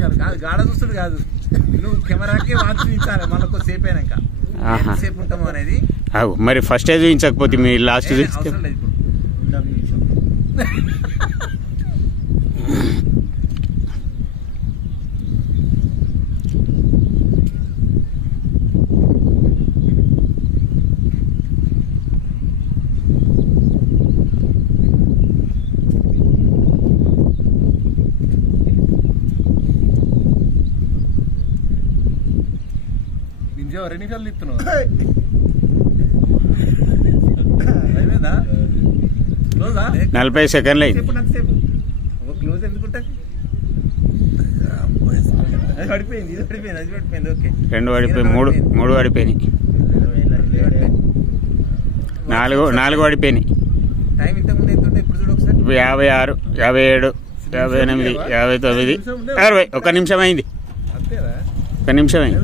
కాదు గాడ చూస్తుడు కాదు, నువ్వు కెమెరాకి వాచ్ చూపించాలి మనకు సేపు అయినాక సేపు ఉంటాము అనేది. మరి ఫస్ట్ చూపించకపోతే మీ లాస్ట్ అవసరం లేదు ఇప్పుడు. నిమిషం 2 నిమిషాలు తీస్తున్నావు అయిపోయిందా? 40 సెకండ్లు అయింది. క్లోజ్ ఎందుకుంటా పడిపోయింది, ఇది పడిపోయింది, అది పడిపోయింది. ఓకే 2 పడిపోయి 3 పడిపోయినాయి, 4 పడిపోయినాయి. టైం ఇంతకుముందు ఎంత ఉంటే ఇప్పుడు చూడు ఒకసారి. 56, 57, 58, 59, 60. 1 నిమిషం అయింది, 1 నిమిషం అయింది.